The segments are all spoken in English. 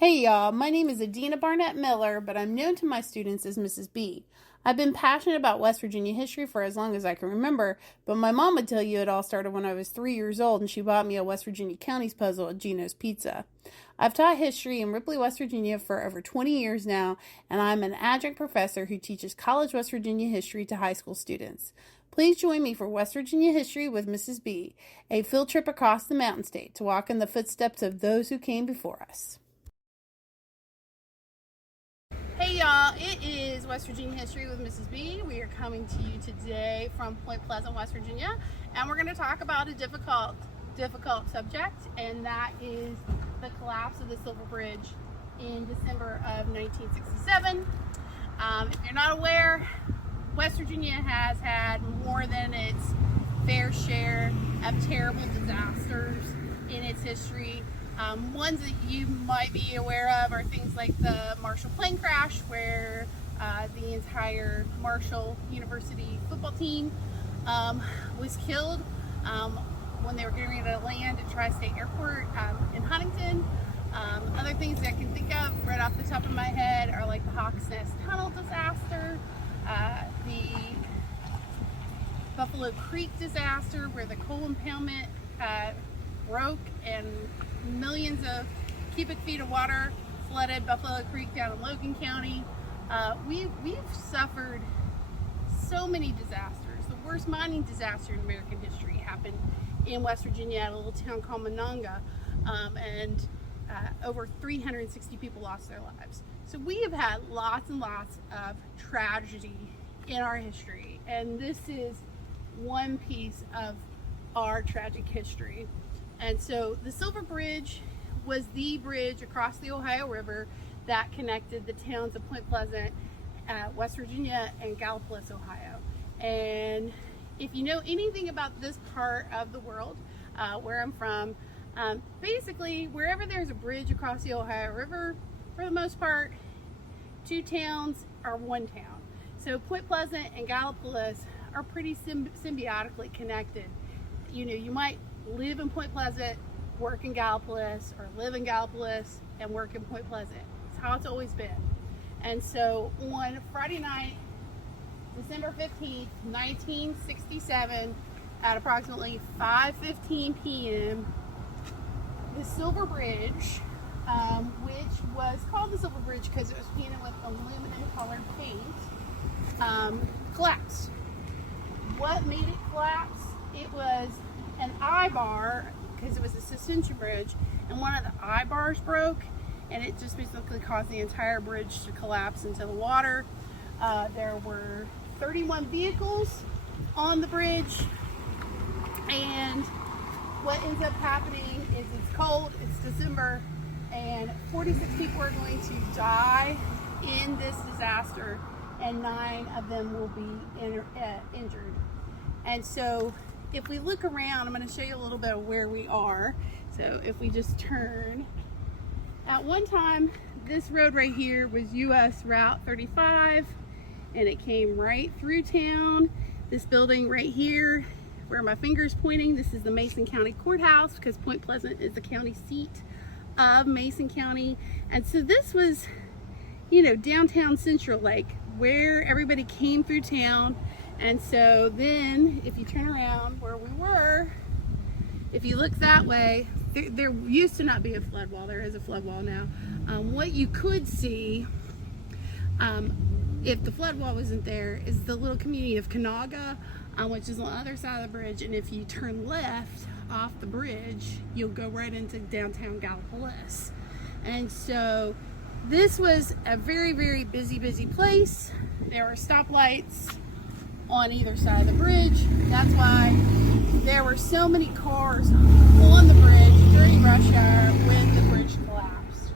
Hey y'all, my name is Adina Barnett Miller, but I'm known to my students as Mrs. B. I've been passionate about West Virginia history for as long as I can remember, but my mom would tell you it all started when I was 3 years old and she bought me a West Virginia counties puzzle at Gino's Pizza. I've taught history in Ripley, West Virginia for over 20 years now, and I'm an adjunct professor who teaches college West Virginia history to high school students. Please join me for West Virginia History with Mrs. B, a field trip across the Mountain State to walk in the footsteps of those who came before us. Hey y'all, it is West Virginia History with Mrs. B. We are coming to you today from Point Pleasant, West Virginia, and we're going to talk about a difficult subject, and that is the collapse of the Silver Bridge in December of 1967. If you're not aware, West Virginia has had more than its fair share of terrible disasters in its history. Ones that you might be aware of are things like the Marshall plane crash, where the entire Marshall University football team was killed when they were getting ready to land at Tri-State Airport in Huntington. Other things that I can think of right off the top of my head are like the Hawks Nest Tunnel disaster, the Buffalo Creek disaster, where the coal impoundment broke and millions of cubic feet of water flooded Buffalo Creek down in Logan County. We've suffered so many disasters. The worst mining disaster in American history happened in West Virginia at a little town called Monongah, and over 360 people lost their lives. So we have had lots and lots of tragedy in our history, and this is one piece of our tragic history. And so the Silver Bridge was the bridge across the Ohio River that connected the towns of Point Pleasant, West Virginia, and Gallipolis, Ohio. And if you know anything about this part of the world, where I'm from, basically wherever there's a bridge across the Ohio River, for the most part, two towns are one town. So Point Pleasant and Gallipolis are pretty symbiotically connected. You know, you might live in Point Pleasant, work in Gallipolis, or live in Gallipolis and work in Point Pleasant. It's how it's always been. And so on Friday night, December 15th, 1967, at approximately 5:15 p.m., the Silver Bridge, which was called the Silver Bridge because it was painted with aluminum colored paint, collapsed. What made it collapse? It was an eye bar, because it was a suspension bridge, and one of the eye bars broke, and it just basically caused the entire bridge to collapse into the water. There were 31 vehicles on the bridge, and what ends up happening is it's cold, it's December, and 46 people are going to die in this disaster, and 9 of them will be injured. And so if we look around, I'm going to show you a little bit of where we are. So if we just turn, at one time, this road right here was US Route 35, and it came right through town. This building right here, where my finger's pointing, this is the Mason County Courthouse, because Point Pleasant is the county seat of Mason County. And so this was, you know, downtown central, like where everybody came through town. And so then, if you turn around where we were, if you look that way, there used to not be a flood wall. There is a flood wall now. What you could see, if the flood wall wasn't there, is the little community of Canaga, which is on the other side of the bridge. And if you turn left off the bridge, you'll go right into downtown Gallipolis. And so this was a very, very busy place. There were stoplights on either side of the bridge. That's why there were so many cars on the bridge during rush hour when the bridge collapsed.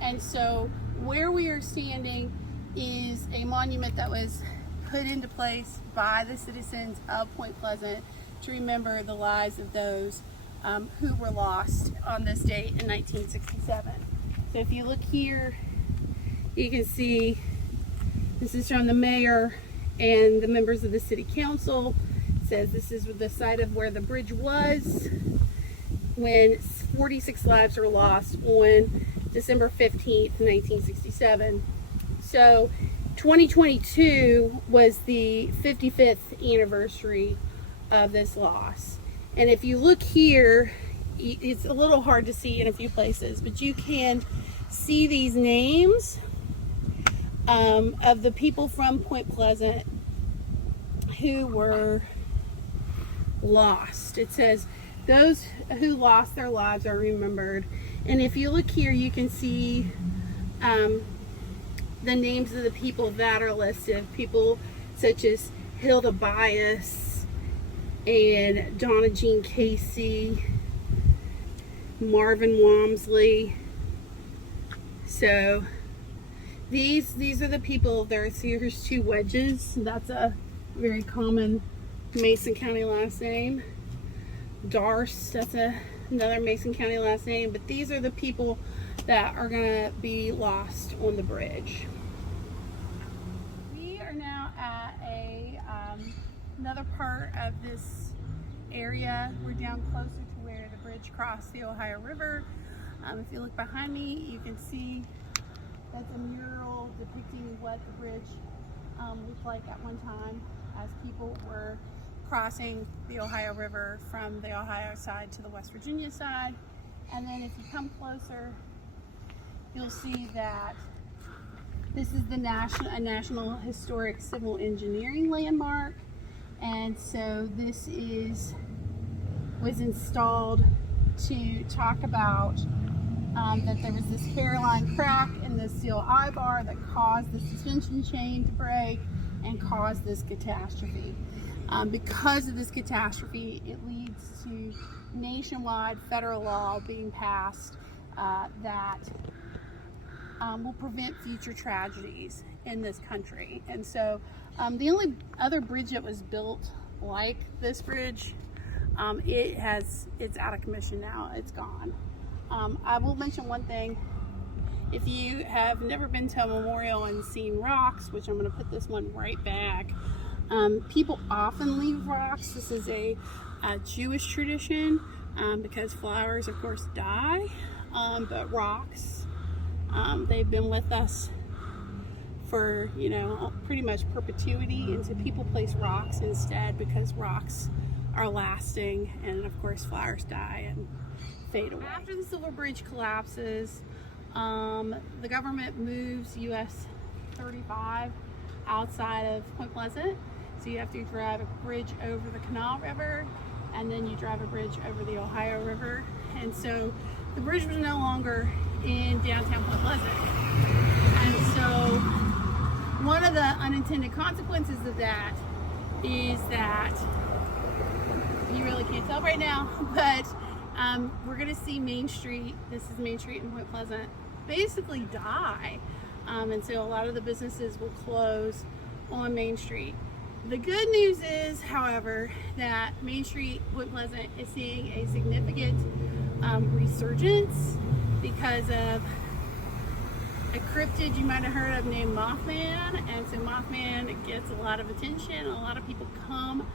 And so where we are standing is a monument that was put into place by the citizens of Point Pleasant to remember the lives of those who were lost on this date in 1967. So if you look here, you can see this is from the mayor and the members of the city council. It says this is the site of where the bridge was when 46 lives were lost on December 15th, 1967. So 2022 was the 55th anniversary of this loss. And if you look here, it's a little hard to see in a few places, but you can see these names of the people from Point Pleasant who were lost. It says those who lost their lives are remembered. And if you look here, you can see the names of the people that are listed. People such as Hilda Bias and Donna Jean Casey, Marvin Walmsley. So these are the people. Here's two wedges. That's a very common Mason County last name. Darce, that's another Mason County last name. But these are the people that are going to be lost on the bridge. We are now at another part of this area. We're down closer to where the bridge crossed the Ohio River. If you look behind me, you can see that's a mural depicting what the bridge looked like at one time as people were crossing the Ohio River from the Ohio side to the West Virginia side. And then if you come closer, you'll see that this is a National Historic Civil Engineering Landmark. And so this was installed to talk about that there was this hairline crack in the steel eye bar that caused the suspension chain to break and caused this catastrophe. Because of this catastrophe, it leads to nationwide federal law being passed that will prevent future tragedies in this country. And so the only other bridge that was built like this bridge, it's out of commission now. It's gone. I will mention one thing. If you have never been to a memorial and seen rocks, which I'm going to put this one right back, people often leave rocks. This is a Jewish tradition because flowers, of course, die, but rocks, they've been with us for, pretty much perpetuity, and so people place rocks instead because rocks are lasting, and of course flowers die and fade away. After the Silver Bridge collapses, the government moves US 35 outside of Point Pleasant, so you have to drive a bridge over the Canal River, and then you drive a bridge over the Ohio River, and so the bridge was no longer in downtown Point Pleasant. And so one of the unintended consequences of that is that you really can't tell right now, but we're going to see Main Street, this is Main Street in Point Pleasant, basically die. And so a lot of the businesses will close on Main Street. The good news is, however, that Main Street, Point Pleasant, is seeing a significant resurgence because of a cryptid you might have heard of named Mothman. And so Mothman gets a lot of attention. A lot of people come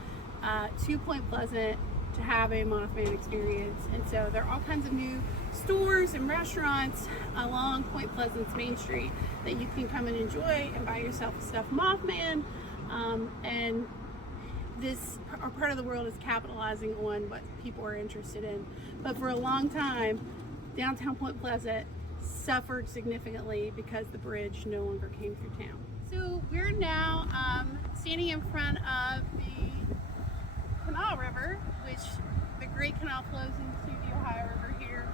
to Point Pleasant to have a Mothman experience. And so there are all kinds of new stores and restaurants along Point Pleasant's Main Street that you can come and enjoy and buy yourself a stuffed Mothman. And this part of the world is capitalizing on what people are interested in. But for a long time, downtown Point Pleasant suffered significantly because the bridge no longer came through town. So we're now standing in front of the Canal River, which the Great Canal flows into the Ohio River here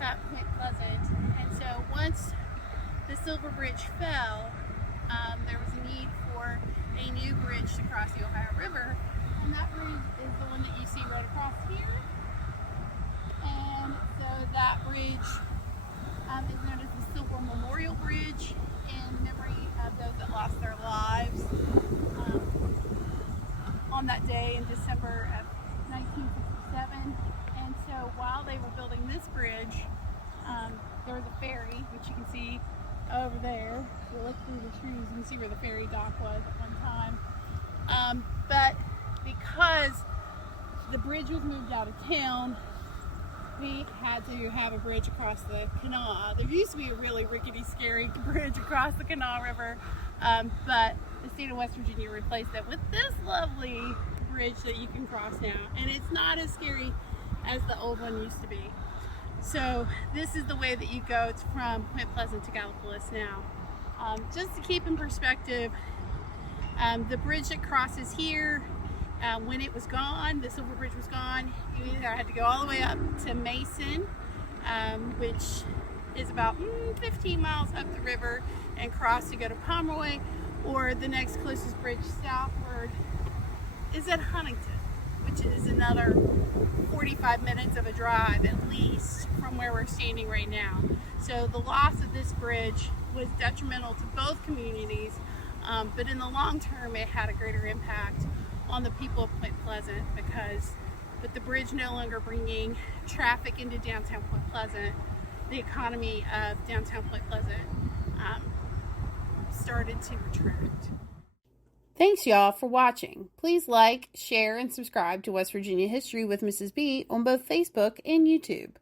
at Point Pleasant. And so once the Silver Bridge fell, there was a need for a new bridge to cross the Ohio River, and that bridge is the one that you see right across here. And so that bridge is known as the Silver Memorial Bridge in memory of those that lost their lives on that day in December of 1967. And so while they were building this bridge, there was a ferry, which you can see over there. If you look through the trees, you can see where the ferry dock was at one time. But because the bridge was moved out of town, Chesapeake had to have a bridge across the canal. There used to be a really rickety, scary bridge across the Kanawha River, but the state of West Virginia replaced it with this lovely bridge that you can cross now, and it's not as scary as the old one used to be. So this is the way that you go. It's from Point Pleasant to Gallipolis now. Just to keep in perspective, the bridge that crosses here, when it was gone, the Silver Bridge was gone, you either had to go all the way up to Mason, which is about 15 miles up the river, and cross to go to Pomeroy, or the next closest bridge southward is at Huntington, which is another 45 minutes of a drive at least from where we're standing right now. So the loss of this bridge was detrimental to both communities, but in the long term it had a greater impact on the people of Point Pleasant, because with the bridge no longer bringing traffic into downtown Point Pleasant, the economy of downtown Point Pleasant started to retract. Thanks y'all for watching. Please like, share, and subscribe to West Virginia History with Mrs. B on both Facebook and YouTube.